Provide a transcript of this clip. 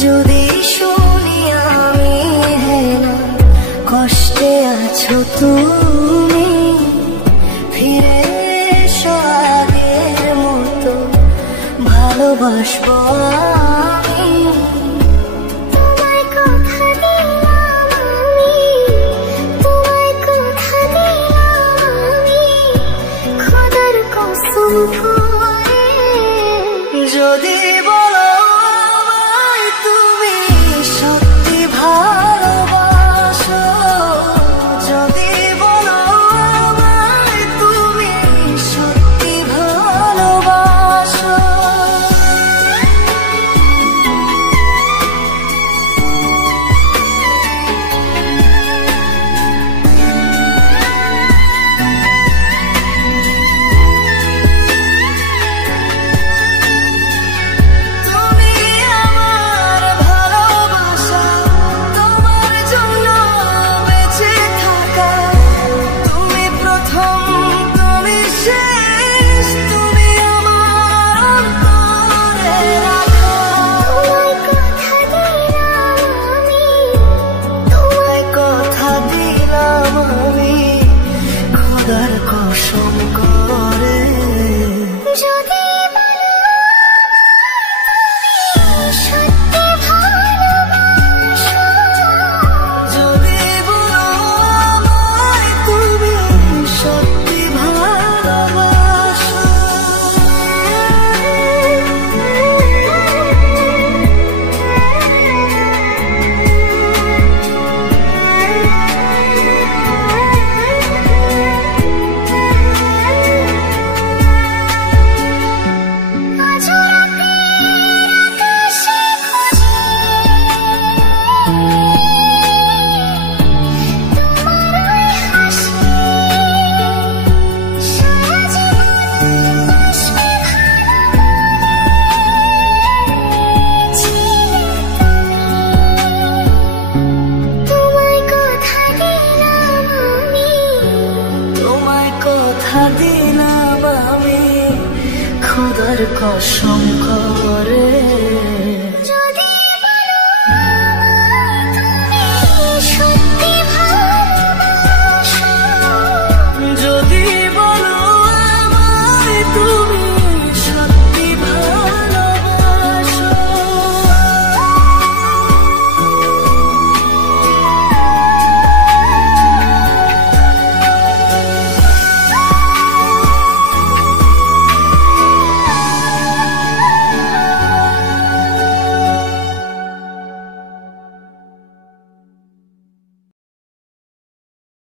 যদি শুনি আমি হেনা কষ্টে আছো তুমি, ফিরে এসো আগের মতো ভালোবাসবো আমি। তোমায় কথা দিলাম আমি, তোমায় কথা দিলাম আমি, খোদার কসম করে। যদি বলো আমায় তুমি সত্যি ভালোবাসো, যদি বলো আমায় তুমি সত্যি ভালোবাসো। কসম করে যদি সত্যি ভালোবাসো, যদি বলো আমায় তুমি সত্যি ভালোবাসো। কথা দিলাম আমি, খোদার কসম